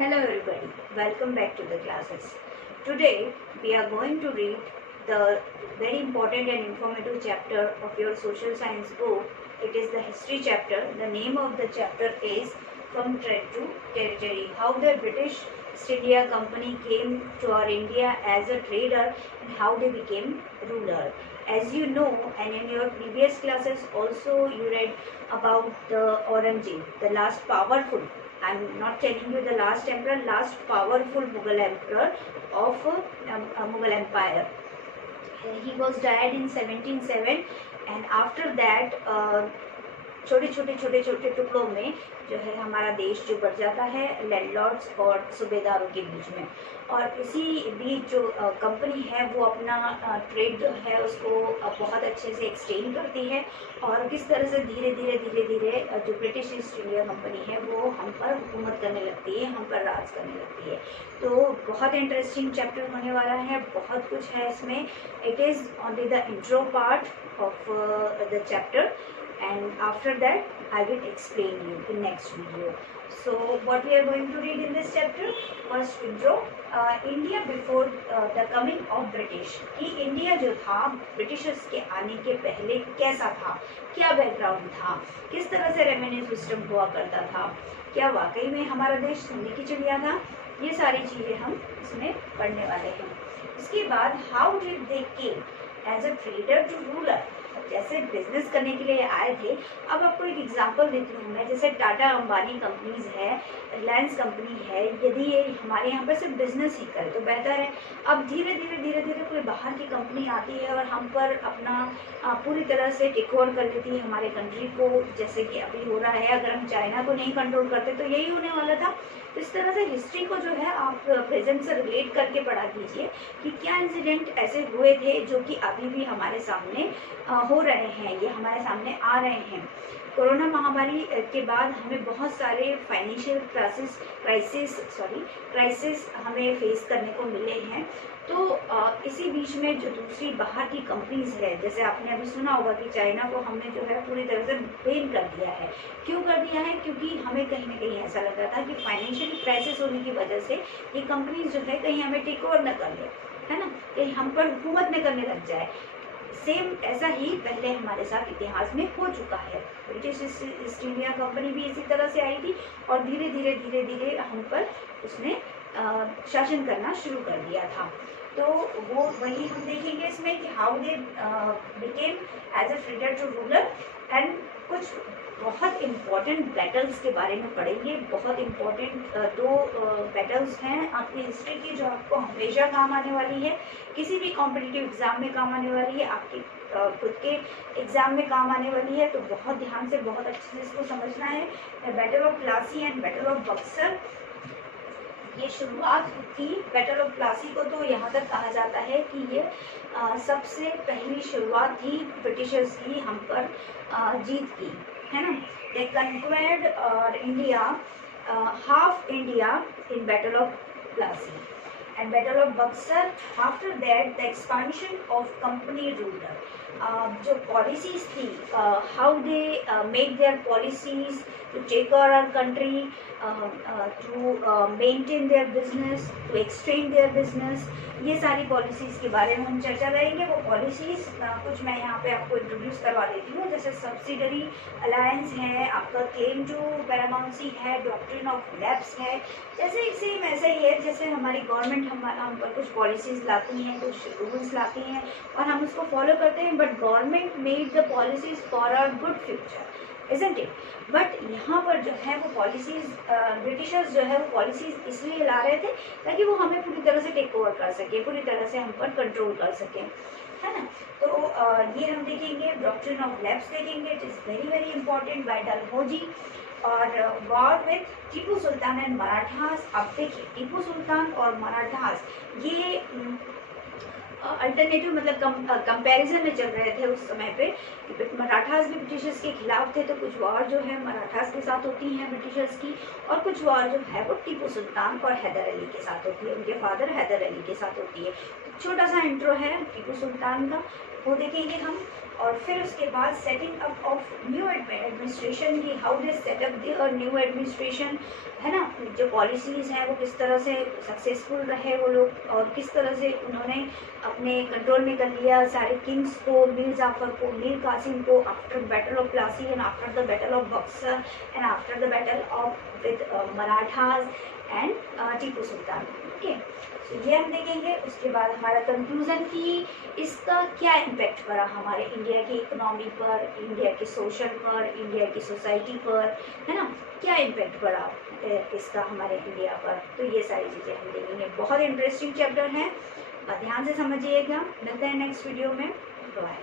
Hello everybody, welcome back to the classes. Today we are going to read the very important and informative chapter of your social science book. It is the history chapter. The name of the chapter is From Trade to Territory. How the British East India Company came to our India as a trader and how they became ruler. As you know, and in your previous classes also you read about the Aurangzeb, the last powerful, I'm not telling you the last emperor, last powerful Mughal emperor of Mughal Empire. He was died in 1707 and after that छोटे छोटे टुकड़ों में जो है हमारा देश जो बढ़ जाता है लैंडलॉर्ड्स और सूबेदारों के बीच में। और इसी बीच जो कंपनी है वो अपना ट्रेड जो है उसको बहुत अच्छे से एक्सटेंड करती है और किस तरह से धीरे धीरे जो ब्रिटिश ईस्ट इंडिया कंपनी है वो हम पर हुकूमत करने लगती है, हम पर राज करने लगती है। तो बहुत इंटरेस्टिंग चैप्टर होने वाला है, बहुत कुछ है इसमें। It is only the intro part of the chapter and after that I will explain you in next video. So what we are going to read in this chapter? First intro, India before the coming of British. कि India जो था Britishers के आने के पहले कैसा था, क्या बैकग्राउंड था, किस तरह से रेवेन्यू सिस्टम हुआ करता था, क्या वाकई में हमारा देश सोने की चिड़िया था, ये सारी चीज़ें हम इसमें पढ़ने वाले हैं। इसके बाद how did they came as a trader to ruler, जैसे बिजनेस करने के लिए आए थे। अब आपको एक एग्जांपल देती हूँ मैं, जैसे टाटा अंबानी कंपनीज है, रिलायंस कंपनी है, यदि ये हमारे यहाँ पर सिर्फ बिजनेस ही करे तो बेहतर है। अब धीरे धीरे कोई बाहर की कंपनी आती है और हम पर अपना पूरी तरह से टेक ओवर कर लेती है हमारे कंट्री को, जैसे कि अभी हो रहा है। अगर हम चाइना को नहीं कंट्रोल करते तो यही होने वाला था। इस तरह से हिस्ट्री को जो है आप प्रेजेंट से रिलेट करके पढ़ा कीजिए कि क्या इंसिडेंट ऐसे हुए थे जो कि अभी भी हमारे सामने हो रहे हैं, ये हमारे सामने आ रहे हैं। कोरोना महामारी के बाद हमें बहुत सारे फाइनेंशियल क्राइसिस हमें फेस करने को मिले हैं। तो इसी बीच में जो दूसरी बाहर की कंपनीज है, जैसे आपने अभी सुना होगा कि चाइना को हमने जो है पूरी तरह से बैन कर दिया है। क्यों कर दिया है? क्योंकि हमें कहीं ना कहीं ऐसा लग रहा था कि फाइनेंशियल क्राइसिस होने की वजह से ये कंपनीज जो है कहीं हमें टेक ओवर न कर ले, है ना, कहीं हम पर हुकूमत न करने लग जाए। सेम ऐसा ही पहले हमारे साथ इतिहास में हो चुका है। ब्रिटिश ईस्ट इंडिया कंपनी भी इसी तरह से आई थी और धीरे धीरे हम पर उसने शासन करना शुरू कर दिया था। तो वो वही हम देखेंगे इसमें कि how they became as a trader to ruler and कुछ बहुत इम्पोर्टेंट बैटल्स के बारे में पढ़ेंगे। बहुत इम्पोर्टेंट दो बैटल्स हैं आपकी हिस्ट्री की जो आपको हमेशा काम आने वाली है, किसी भी कॉम्पिटिटिव एग्जाम में काम आने वाली है, आपके खुद के एग्जाम में काम आने वाली है। तो बहुत ध्यान से बहुत अच्छे से इसको समझना है। Battle of Plassey and battle of Buxar, ये शुरुआत थी बैटल ऑफ प्लासी को तो यहाँ तक कहा जाता है कि ये सबसे पहली शुरुआत थी ब्रिटिशर्स की हम पर जीत की, है ना। They conquered India, half India in battle of Plassey and battle of Buxar. After that the expansion of company ruler, जो policies थी, how they make their policies to take over our country, to maintain their business, to extend their business, ये सारी policies के बारे में हम चर्चा करेंगे। वो पॉलिसीज़ कुछ मैं यहाँ पे आपको इंट्रोड्यूस करवा देती हूँ, जैसे सब्सिडरी अलायंस है, आपका क्लेम टू पैरामाउंसी है, डॉक्ट्रिन ऑफ लैप्स है। जैसे सेम ऐसा ही है जैसे हमारी गवर्नमेंट हम पर कुछ पॉलिसीज़ लाती हैं, कुछ रूल्स लाती हैं और हम उसको फॉलो करते हैं, but government made the policies for our good future, isn't it? But यहाँ पर जो है वो पॉलिसीज़ ब्रिटिशर्स जो है वो पॉलिसीज़ इसलिए ला रहे थे ताकि वो हमें पूरी तरह से टेक ओवर कर सके, पूरी तरह से हम पर कंट्रोल कर सकें, है ना। तो ये हम देखेंगे। डॉक्ट्रिन ऑफ लैप्स देखेंगे, it is very important, by Dalhousie. और war with Tipu Sultan and Marathas. अब देखिए टीपू सुल्तान और मराठास ये अल्टरनेटिव मतलब कंपैरिजन में चल रहे थे उस समय पे। मराठास भी ब्रिटिशर्स के खिलाफ थे, तो कुछ वॉर जो है मराठास के साथ होती हैं ब्रिटिशर्स की, और कुछ वॉर जो है वो टीपू सुल्तान और हैदर अली के साथ होती है, उनके फादर हैदर अली के साथ होती है। छोटा सा इंट्रो है टीपू सुल्तान का, वो देखेंगे हम। और फिर उसके बाद setting up of new administration की, how they set up their new administration, है ना, जो पॉलिसीज़ हैं वो किस तरह से सक्सेसफुल रहे वो लोग, और किस तरह से उन्होंने अपने कंट्रोल में कर लिया सारे किंग्स को, मीर जाफर को, मीर कासिम को, after battle of Plassey and after the battle of Buxar and after the battle of with Marathas and Tipu Sultan. Okay, तो ये हम देखेंगे। उसके बाद हमारा कंक्लूजन की इसका क्या इम्पैक्ट पड़ा हमारे इंडिया की इकोनॉमी पर, इंडिया के सोशल पर, इंडिया की सोसाइटी पर, है ना, क्या इम्पैक्ट पड़ा इसका हमारे इंडिया पर। तो ये सारी चीज़ें हम देखेंगे। बहुत इंटरेस्टिंग चैप्टर है, ध्यान से समझिएगा। मिलते हैं नेक्स्ट वीडियो में। बाय।